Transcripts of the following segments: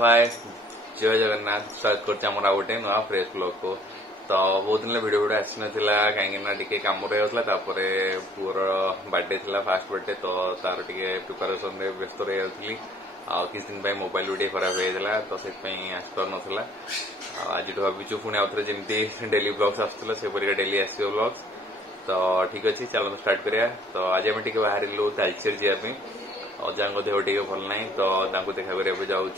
हाय जय जगन्नाथ स्टार्ट करते गोटे नुआ फ्रेश ब्लॉग को तो बहुत दिन वीडियो आसी नाला कहीं कम रहा पुअर बर्थडे थी फास्ट बर्थडे तो तार टे प्रिपरेशन व्यस्त रही किस दिन मोबाइल भी खराब होता तो से आसपार नाला आज भावुँ पुणी आउ थे जमी डेली ब्लॉग्स आसूला से डेली आस ब्लॉग्स तो ठीक अच्छे चलो स्टार्ट करिया तो आज आम टे बाहर तालचेर जावाई अजा देह टे भल ना तो देखा करने जाऊँ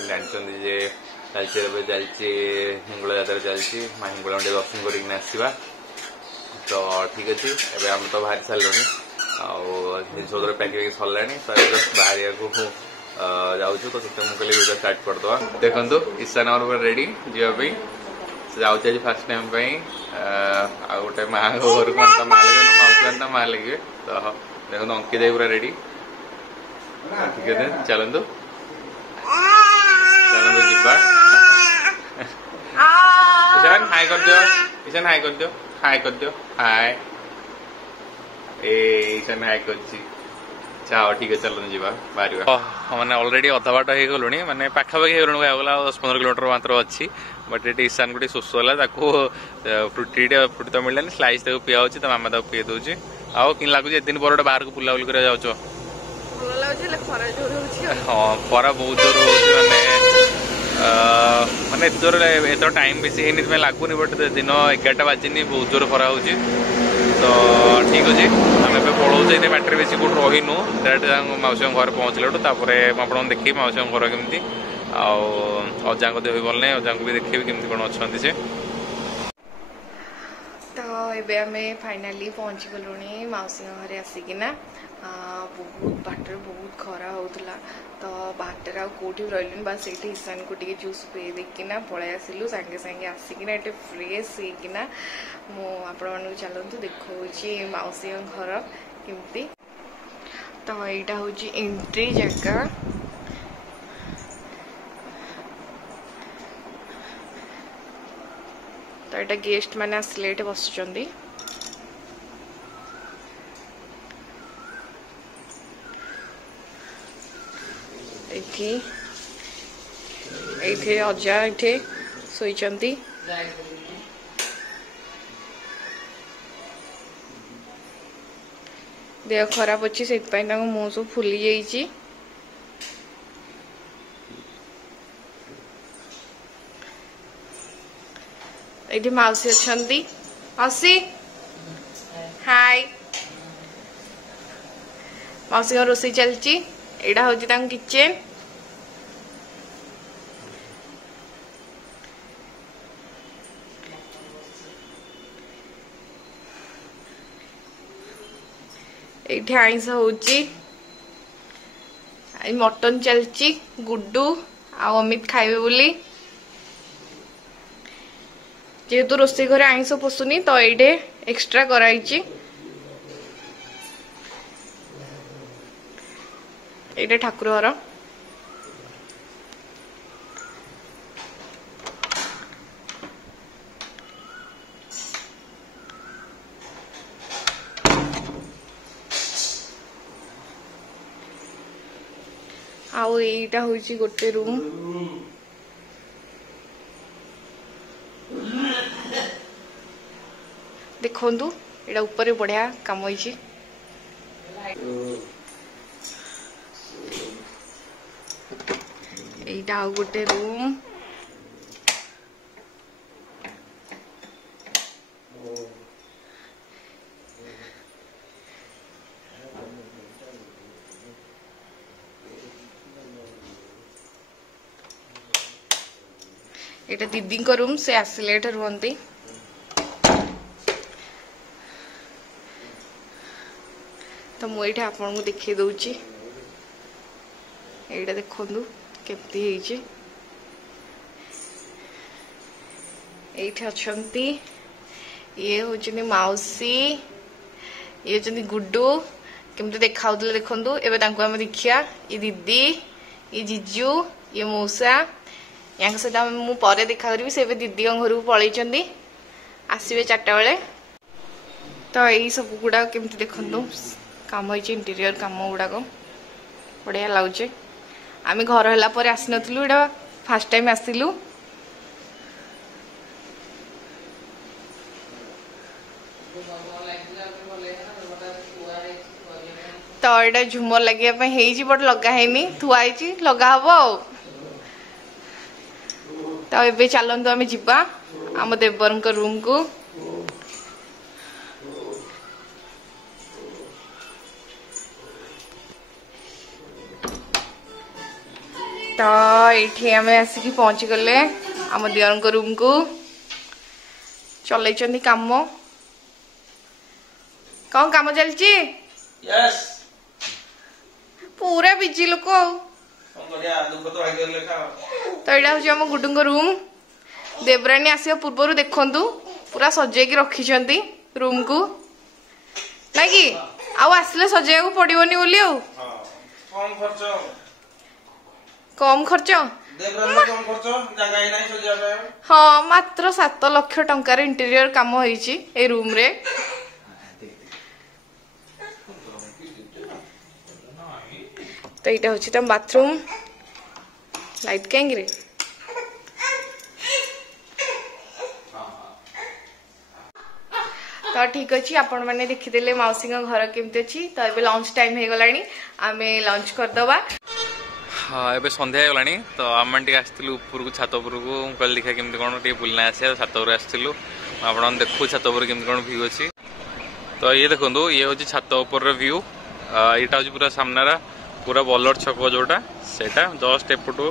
जानते जे तालचेर चलती हिंगुला यात्रा चलती माँ हिंगुला दर्शन करना आसवा तो ठीक अच्छे एवं आम तो बाहर सारे जिन पैकिंग सरला तो बाहर को जाऊँ तो मुझे वीडियो स्टार्ट करदे देखो ईशान और रेडी जावाई जाऊँ फास्ट टाइम आ गोटे माँ घर को माँ लगे मौसी माँ लगे तो देखो अंकित पूरा रेडी ठीक है चलतु चलतु जीवा ईशान हाय कर दियो ईशान हाय कर दियो हाय कर दियो हाय ए ईशान हाय करछि चाओ ठीक है चलो जीवा बाहर मैंने ऑलरेडी अधा बाट हो गलुणी माने पाखापाखि हो गला 10-15 किलोमीटर मात्र अच्छी बट ये ईशान को शोष है फ्रुटी फ्रुटी तो मिललानी स्लाइस पिया तो मामा पी दौर आउ कि लगुच दिन पर बाहर को बुलाबुली कर जाऊँ हाँ खरा बहुत जोर हो माने जोर एत टाइम बेसी है लगुनि बट दिन 11टा बाजिनी बहुत जोर खरा हो तो ठीक अच्छे आम ए पलाऊे बाटर बेसी कौट रहीनु डायरेक्ट मौसी घर पहुँचलू आपको देखी मौसी घर केमती अजा देह भल ना अजा भी देखिए केमती कौन अच्छा से तो ये आम फाइनाली पहुँची गलुणी मौसी घरे आसिकिना बहुत बाटर बहुत खरा होता तो बाटर आउटी रही बस ये ईशान को टे जूस पी देकिना पलि आसलु सांगे सांगे आसिकिना ये फ्रेश होना मुझे चलतु देखा मौसी घर केमती तो यहाँ हूँ एंट्री जगह तो यहाँ गेस्ट मैंने आसले बस अजा ये शोचती देह खराब अच्छी से मुँह सब फुली जाइए ये मौसी अच्छा मौसी हाय मौसी का रोषे चलती यहाँ हूँ किचेन ये आईस हूँ मटन चलती गुड्डू आ अमित खाइबे बोली जेहेतु रोषे घरे आईस पशुनी तो ये एक्सट्रा कराई ये ठाकुर घर आउ एटा हूँ गोटे रूम देखु यहाँ ऊपर बढ़िया काम होइछि एटा आउ गोटे रूम एटा दीदी को रूम से आसिले रुहती तो मुझे आपको देखी दूची यहाँ देखु केमती ये अच्छा ये हूँ मौसी ये हूँ गुड्डू केमती देखा देखु एवं देखिया ये दीदी ये जीजू ये मौसा या सहित मुझे देखा करी से दीदी घर को पलि आसवे 4टा बेले तो यही सब गुड़ा केमती देखु काम हो इंटीरियर काम गुड़ाक बढ़िया लगे आमे घर हला पर आसिनथलु एटा फर्स्ट टाइम आसिलु तो एटा झुमर लगे बट लगा है थुआई लगा हम तो ये चलतु आम जा आम देवर रूम को तो ये आम आसिक पहुंची गले आम देवर रूम को चल काम कौन काम चलची यस पूरा बिजी लोक तो यहाँ हूँ आम गुडू रूम देवरानी आसिया पूर्व देखु पूरा सजेक रखी रूम को ना कि आसले सजा पड़ोनी बोली कम खर्च हाँ मात्र 7 लाख टंकार इंटीरियर काम होई रूम रे तो यहाँ हूँ तुम बाथरूम लाइट कहीं तो ठीक अच्छे आपण मैंने देखीदे मौसी घर केमती अच्छी तो ये लंच टाइम हो गला आम लंच करदे हाँ ए संध्या हो गला तो आम आसलु ऊपर को छात उपर को कल देखा केमती कौन बुलना आसा छात उपर आसलु आप देखू छात उपर केमती कौन व्यू अच्छी तो ये देखो ये हूँ छात उपर व्यू यहाँ हूँ पूरा सामनारा पूरा बलर छक जोटा से जस्ट एपटू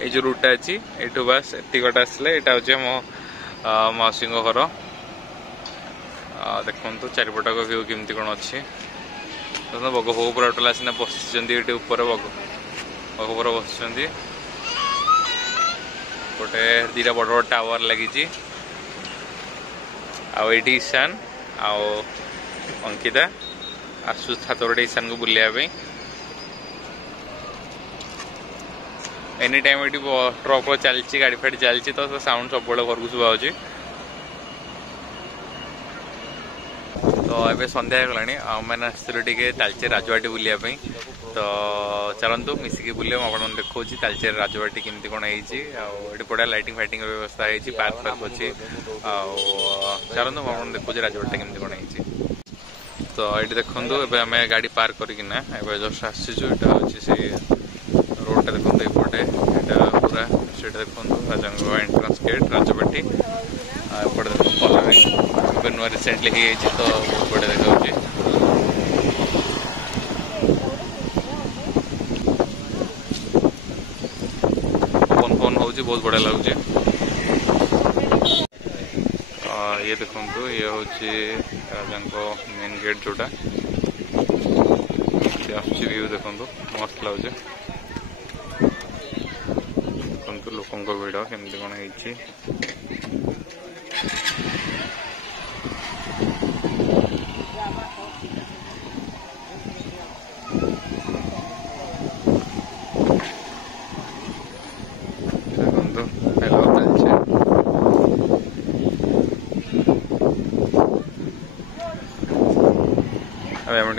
ये जो रूटा अच्छी यू बास एतिकट आसले यहाँ हूँ मो मौसी घर देखो चारिपटा व्यू केमती कौन अच्छी बग फग पूरा टोटल आसना बस ऊपर बग बग बस गोटे 2टा बड़ बड़ टावर लगी आईटी ईशान आउ अंकिता आसु छात ईशान को बुलाया एनी टाइम ये ट्रक चलती गाड़ी फाड़ी चलती तो साउंड सब घर को शुभा तो ये संध्या हो गला आने आसलु टे तालचेर राजबाटी बुलायापी तो चलतु मिसिकी बुले आपन देखो तालचेर राजबाटी केमती कौन होती बढ़िया लाइटिंग फाइटिंग व्यवस्था है पार्क फार्क अच्छी चलतु आप देखो राजबाटी केमती कौन होती तो ये देखो आम गाड़ी पार्क करना जस्ट आसीचु यहाँ हूँ से रोडटा देखो एपटे यहाँ पूरा से देखो राजा एंट्रांस गेट राजबाटी एपटे देखो कलर नुआ रिसेंटली हो तो बहुत बढ़िया देखा फोन फोन हो बहुत बढ़िया लगुच ये देखो ये हूँ राजा मेन गेट जोटा व्यू देखो मस्त लगुच देखो लोकों भिड़ केमती कौन होती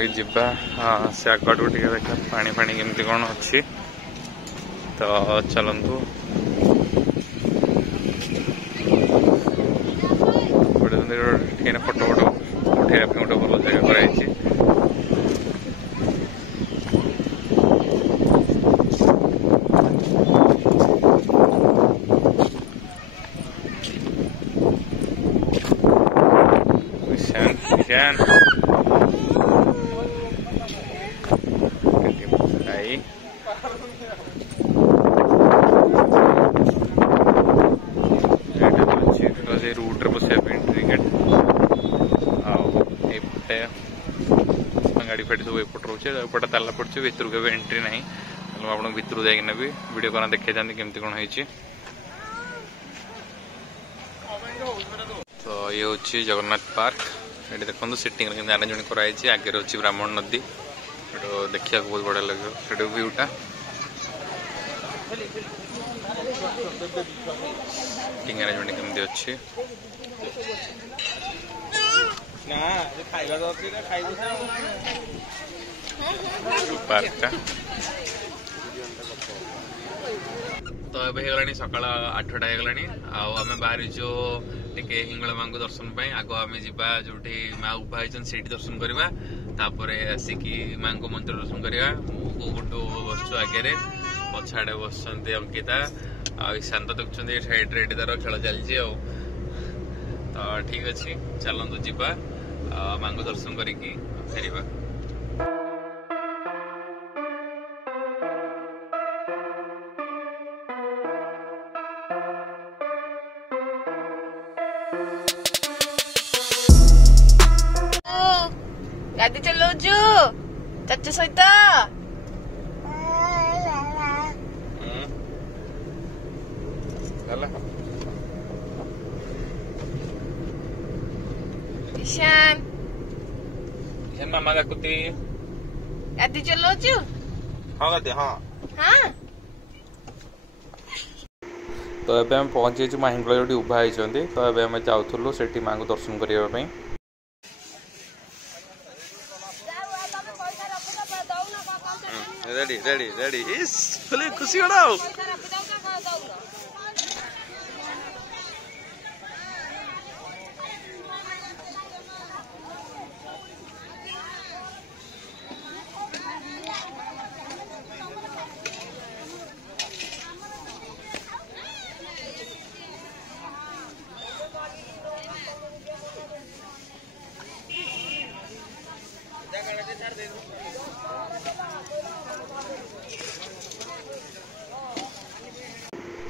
जीवा हाँ से आगट को देखा पानी फाणी केमती कौन अच्छी तो चलतु फोटो फोटो उठे गोटे भल जगह कराई रूट रे बस एंट्री गेट गाड़ी फाड़ी सब एपट रोचे एपटे ताला पड़े भितर के एंट्री ना आप भितर जाइना भी वीडियो करा देखा केमती कौन होती तो ये हूँ जगन्नाथ पार्क ये देखो सिटिंग अरेंजमेंट कराई आगे अच्छी ब्राह्मण नदी देखा बहुत बढ़िया लगे से व्यूटा सिटिंग अरेंजमेंट केमती अच्छी पार्क तो ये होगा सका 8टा हो आम बाहरी टे हिंगुला माँ को दर्शन पाई आग आम जा जो माँ उभा से दर्शन करवा आसिकी माँ को मंदिर दर्शन करवा मुझे बस आगे पछाड़े बस अंकिता ईशान तो देखते साइड्रे तार खेल चलती तो ठीक अच्छे चलतु जा माँ को दर्शन करके फेरवा। गाड़ी चलाउछु चाचा सहित ईशान ईशान मामा काकुती गाड़ी चलाउछु हाँ गाती हाँ हाँ। तो ये आम पहुंची जाइए माँ हिंगुला जो उभा होती तो ये आम जाऊँ से माँ को दर्शन करने। रेडी रेडी रेडी इस फुल खुशी होना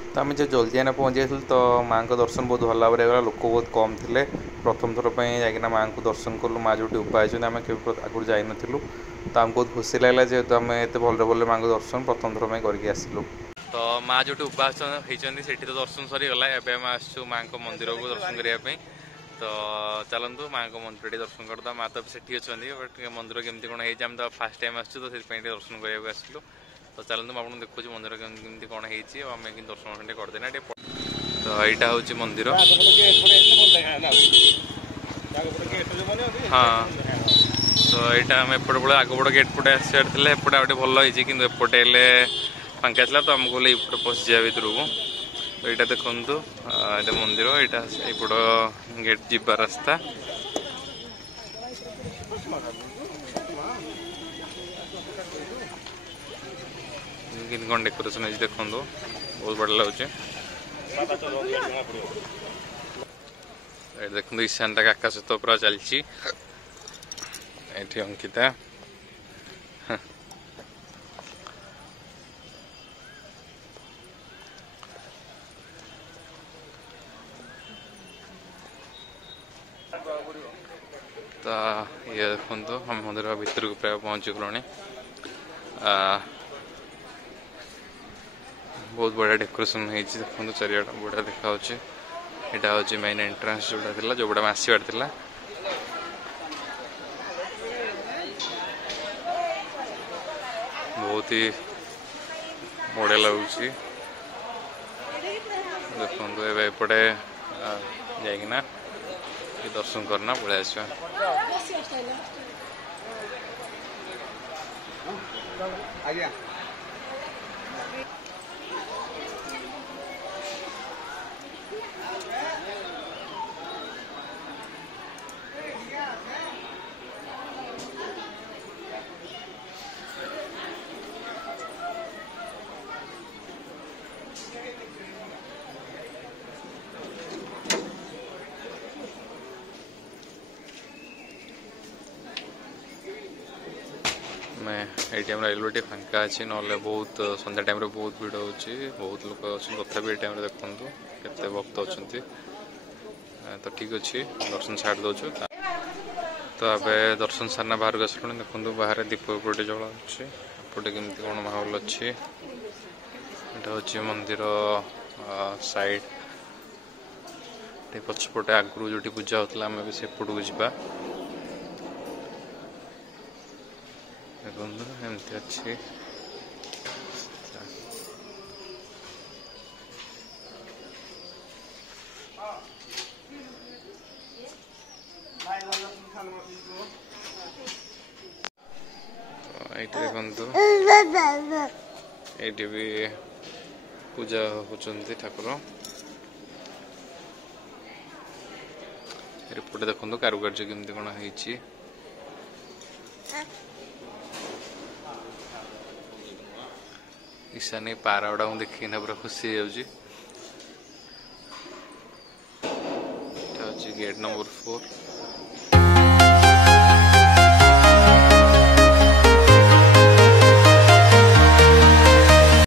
तो आम जब जल्दी आना पहुँच जाइए तो माँ को दर्शन बहुत भल भाव होगा लोक बहुत कम थे प्रथम थर पर जाना माँ को दर्शन कलु माँ जो उभा आम आगुरी जाइन तो आम बहुत खुशी लगे जेहेतु आम एत भल भल माँ को दर्शन प्रथम थर पर करके आसलु। तो माँ जो उभा होती तो दर्शन सरीगला एवं आम आसु माँ को मंदिर को दर्शन करने तो चलतु माँ को मंदिर दर्शन करदा माँ तो से अच्छी मंदिर केमती कौन होम तो फास्ट टाइम आसो तो दर्शन करने आसलु। तो चलते मुझे देखुँ मंदिर केमती कौन होमें दर्शन करदेना तो यहाँ हूँ मंदिर हाँ तो यहाँ आम एपटे बड़े आगपट गेट पटे आसपटे एपटे भल होती कि एपटे फांका था तो आमको एपटे पशि जा भर को तो यहाँ देखु ये मंदिर यहाँ एपट गेट जीवा रास्ता कौन डेकोरेशन है देखो बहुत बढ़िया लगे देखो ईशान टा काका सहित पूरा चलती ये अंकिता तो ये देखो हम मंदिर भीतर को प्राय पहुँची गलुणी बहुत बढ़िया डेकोरेशन होती देखो चारिटा बढ़िया देखा यहाँ हूँ मेन एंट्रांस जोटा जो गुड़ा आसबार था बहुत ही बढ़िया लगुच देखो एपटे जाइना दर्शन करना पड़े आस टाइम रेलवे फांका अच्छी ना बहुत संध्या टाइम बहुत भिड़ हो बहुत लोग अच्छे तथा टाइम देखु केते भक्त अच्छा तो ठीक अच्छे दर्शन छाड़ दौ तो अब दर्शन सारना बाहर को आसलुँ देखो बाहर दीप एपटे जलाऊे एपटे केमती कौन माहौल अच्छे यहाँ हूँ मंदिर साइड पछपटे आगु जो पूजा होता आम भी सेपट को जा एमती अच्छी ये देखो ये भी पूजा होचंती ठाकुर एपटे देखो कारुकार्य केमती कौन है ईशानी पारा गुड़ा देखना पूरा खुशी हो गेट नंबर 4